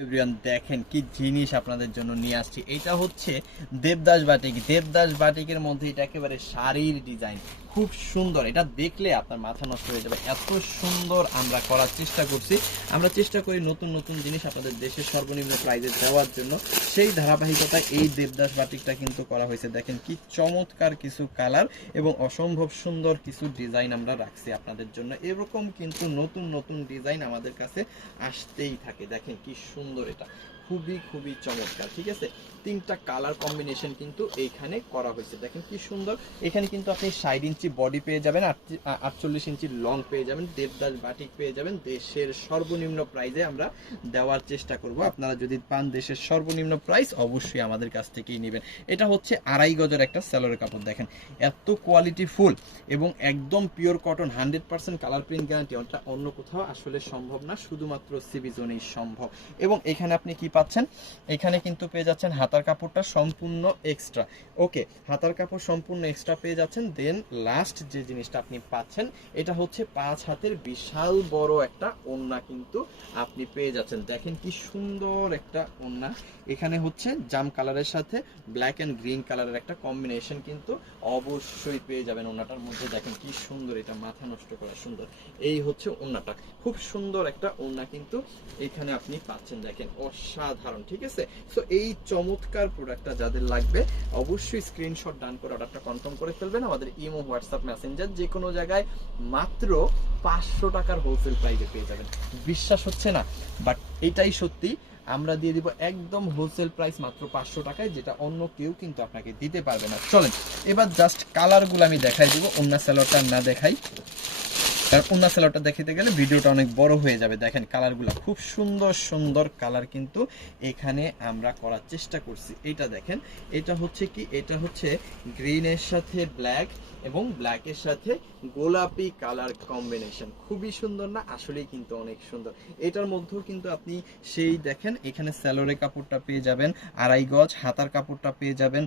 Everyone দেখেন কি জিনিস আপনাদের জন্য নিয়ে আসছি। এটা হচ্ছে দেবদাস বাটিক। দেবদাস বাটিকের মধ্যে এটা একেবারে শাড়ির ডিজাইন, খুব সুন্দর। এটা দেখলে আপনার মাথা নষ্ট হয়ে যাবে, এত সুন্দর আমরা করার চেষ্টা করছি। আমরা চেষ্টা করি নতুন নতুন জিনিস আপনাদের দেশের সর্বনিম্ন প্রাইজে দেওয়ার জন্য। সেই ধারাবাহিকতায় এই দেবদাস বাটিকটা কিন্তু করা হয়েছে। দেখেন কি চমৎকার কিছু কালার এবং অসম্ভব সুন্দর কিছু ডিজাইন আমরা রাখছি আপনাদের জন্য। এরকম কিন্তু নতুন নতুন ডিজাইন আমাদের কাছে আসতেই থাকে। দেখেন কি সুন্দর, এটা খুবই খুবই চমৎকার। ঠিক আছে, তিনটা কালার কম্বিনেশন কিন্তু এইখানে করা হয়েছে। দেখেন কি সুন্দর। এখানে কিন্তু আপনি 60 ইঞ্চি বডি পেয়ে যাবেন, 48 ইঞ্চি লং পেয়ে যাবেন, দেবদাস বাটিক পেয়ে যাবেন। দেশের সর্বনিম্ন প্রাইজে আমরা দেওয়ার চেষ্টা করব। আপনারা যদি পান দেশের সর্বনিম্ন প্রাইস, অবশ্যই আমাদের কাছ থেকেই নেবেন। এটা হচ্ছে 2.5 গজের একটা সেলোয়ারের কাপড়। দেখেন এত কোয়ালিটি ফুল এবং একদম pure cotton, 100% colour print guarantee. ওটা অন্য কোথাও আসলে সম্ভব না, শুধুমাত্র সিবি জোনেই সম্ভব। এবং এখানে আপনি কি পাচ্ছেন, এখানে কিন্তু পেয়ে যাচ্ছেন হাতার কাপড়টা সম্পূর্ণ এক্সট্রা। ওকে, হাতার কাপড় সম্পূর্ণ এক্সট্রা পেয়ে যাচ্ছেন। দেন লাস্ট যে জিনিসটা আপনি পাচ্ছেন, এটা হচ্ছে 5 হাতের বিশাল বড় একটা ওড়না কিন্তু আপনি পেয়ে যাচ্ছেন। দেখেন কি সুন্দর একটা ওড়না। এখানে হচ্ছে জাম কালারের সাথে ব্ল্যাক এন্ড গ্রিন কালারের একটা কম্বিনেশন কিন্তু অবশ্যই পেয়ে যাবেন ওড়নাটার মধ্যে। দেখেন কি সুন্দর, এটা মাথা নষ্ট করা সুন্দর। এই হচ্ছে ওড়নাটা, খুব সুন্দর একটা ওড়না কিন্তু এখানে আপনি পাচ্ছেন। দেখেন অসাধারণ। ঠিক আছে, সো এই চমৎকার প্রোডাক্টটা যাদের লাগবে অবশ্যই স্ক্রিনশট ডান করে অর্ডারটা কনফার্ম করে ফেলবেন। আমাদের ইমো, হোয়াটসঅ্যাপ, মেসেঞ্জার যে কোনো জায়গায় মাত্র 500 টাকার হোলসেল প্রাইসে পেয়ে যাবেন। বিশ্বাস হচ্ছে না, বাট এটাই সত্যি। আমরা দিয়ে দিব একদম হোলসেল প্রাইস মাত্র 500 টাকায়, যেটা অন্য কেউ কিন্তু আপনাকে দিতে পারবে না। চলেন এবার জাস্ট কালারগুলো আমি দেখাই দিব, অন্য সেলরটা না দেখাই, কারণ অন্য সেলরটা দেখাতে গেলে ভিডিওটা অনেক বড় হয়ে যাবে। দেখেন কালারগুলো খুব সুন্দর সুন্দর কালার কিন্তু এখানে আমরা করার চেষ্টা করছি। এটা দেখেন, এটা হচ্ছে কি, এটা হচ্ছে গ্রিনের সাথে ব্ল্যাক এবং ব্ল্যাকের সাথে গোলাপি কালার কম্বিনেশন। খুবই সুন্দর না? আসলেই কিন্তু অনেক সুন্দর। এটার মধ্যেও কিন্তু আপনি সেই দেখেন এখানে স্যালোরে কাপড়টা পেয়ে যাবেন 2.5 গজ, হাতার কাপড়টা পেয়ে যাবেন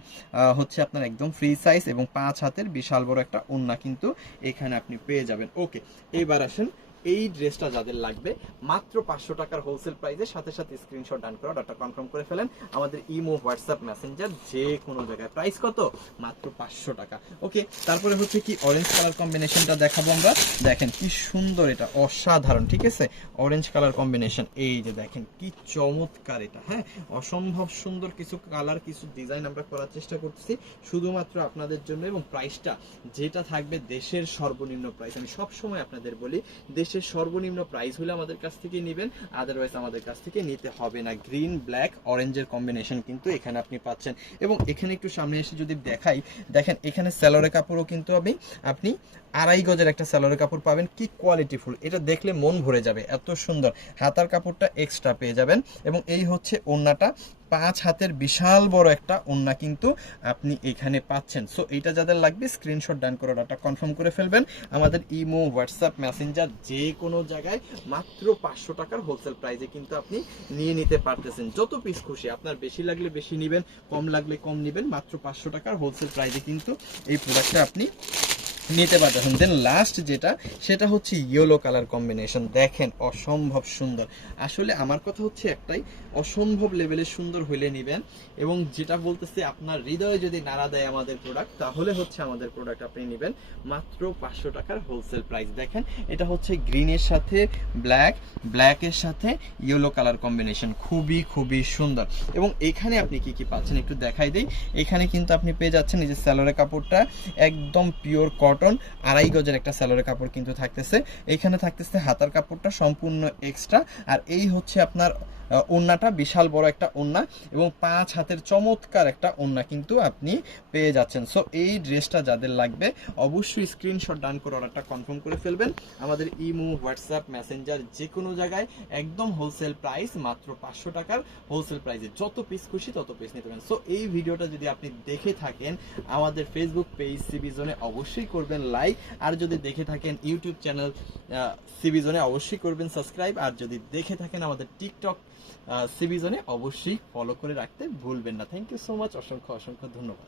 হচ্ছে আপনার একদম ফ্রি সাইজ এবং 5 হাতের বিশাল বড় একটা ওড়না কিন্তু এখানে আপনি পেয়ে যাবেন। ওকে, এবার আসেন এই ড্রেসটা যাদের লাগবে মাত্র 500 টাকার হোলসেল প্রাইসে, সাথে সাথে স্ক্রিনশট ডান করে অর্ডারটা কনফার্ম করে ফেলেন। আমাদের ইমো, হোয়াটসঅ্যাপ, মেসেঞ্জার যে কোনো জায়গায়। প্রাইস কত? মাত্র 500 টাকা। ওকে, তারপরে হচ্ছে কি অরেঞ্জ কালার কম্বিনেশনটা দেখাবো আমরা। দেখেন কি সুন্দর, এটা অসাধারণ। ঠিক আছে, অরেঞ্জ কালার কম্বিনেশন, এই যে দেখেন কি চমৎকার এটা। হ্যাঁ, অসম্ভব সুন্দর কিছু কালার, কিছু ডিজাইন আমরা করার চেষ্টা করতেছি শুধুমাত্র আপনাদের জন্য। এবং প্রাইসটা যেটা থাকবে দেশের সর্বনিম্ন প্রাইস। আমি সবসময় আপনাদের বলি, দেশের সর্বনিম্ন প্রাইস হলে আমাদের কাছ থেকে নেবেন, আদারওয়াইজ আমাদের কাছ থেকে নিতে হবে না। গ্রিন, ব্ল্যাক, অরেঞ্জের কম্বিনেশন কিন্তু এখানে আপনি পাচ্ছেন। এবং এখানে একটু সামনে এসে যদি দেখাই, দেখেন এখানে স্যালোরে কাপড়ও কিন্তু আপনি 2.5 গজের একটা স্যালোরে কাপড় পাবেন। কি কোয়ালিটি ফুল, এটা দেখলে মন ভরে যাবে, এত সুন্দর। হাতার কাপড়টা এক্সট্রা পেয়ে যাবেন এবং এই হচ্ছে ওড়নাটা, 5 হাতের বিশাল বড় একটা ওড়না কিন্তু আপনি এখানে পাচ্ছেন। সো এইটা যাদের লাগবে স্ক্রিনশট ডান করে অর্ডারটা কনফার্ম করে ফেলবেন। আমাদের ইমো, হোয়াটসঅ্যাপ, মেসেঞ্জার যে কোনো জায়গায় মাত্র 500 টাকার হোলসেল প্রাইসে কিন্তু আপনি নিয়ে নিতে পারতেছেন। যত পিস খুশি, আপনার বেশি লাগলে বেশি নেবেন, কম লাগলে কম নেবেন। মাত্র 500 টাকার হোলসেল প্রাইসে কিন্তু এই প্রোডাক্টটা আপনি নিতে পারতেছেন। দেন লাস্ট যেটা, সেটা হচ্ছে ইয়েলো কালার কম্বিনেশন। দেখেন অসম্ভব সুন্দর। আসলে আমার কথা হচ্ছে একটাই, অসম্ভব লেভেলের সুন্দর হইলে নেবেন। এবং যেটা বলতেছে, আপনার হৃদয়ে যদি নাড়া দেয় আমাদের প্রোডাক্ট, তাহলে হচ্ছে আমাদের প্রোডাক্ট আপনি নেবেন মাত্র 500 টাকার হোলসেল প্রাইস। দেখেন এটা হচ্ছে গ্রিনের সাথে ব্ল্যাক, ব্ল্যাকের সাথে ইয়েলো কালার কম্বিনেশন, খুবই খুবই সুন্দর। এবং এখানে আপনি কি কি পাচ্ছেন একটু দেখাই দেই। এখানে কিন্তু আপনি পেয়ে যাচ্ছেন এই যে স্যালোরে কাপড়টা, একদম পিওর কটন, 2.5 গজের একটা স্যালোরে কাপড় কিন্তু থাকতেছে। এখানে থাকতেছে হাতার কাপড়টা সম্পূর্ণ এক্সট্রা। আর এই হচ্ছে আপনার ওড়নাটা, বিশাল বড় একটা ওড়না এবং 5 হাতের চমৎকার একটা ওড়না কিন্তু আপনি পেয়ে যাচ্ছেন। সো এই ড্রেসটা যাদের লাগবে অবশ্যই স্ক্রিনশট ডান করে অর্ডারটা কনফার্ম করে ফেলবেন। আমাদের ইমো, হোয়াটসঅ্যাপ, মেসেঞ্জার যে কোনো জায়গায় একদম হোলসেল প্রাইস মাত্র 500 টাকার হোলসেল প্রাইসে। যত পিস খুশি তত পিস নিতে পারেন। সো এই ভিডিওটা যদি আপনি দেখে থাকেন আমাদের ফেসবুক পেজ সিবি জোনে, অবশ্যই করবেন লাইক। আর যদি দেখে থাকেন ইউটিউব চ্যানেল সিবি জোনে, অবশ্যই করবেন সাবস্ক্রাইব। আর যদি দেখে থাকেন আমাদের টিকটক সিবি জোনে, অবশ্যই ফলো করে রাখতে ভুলবেন না। থ্যাংক ইউ সো মাচ, অসংখ্য অসংখ্য ধন্যবাদ।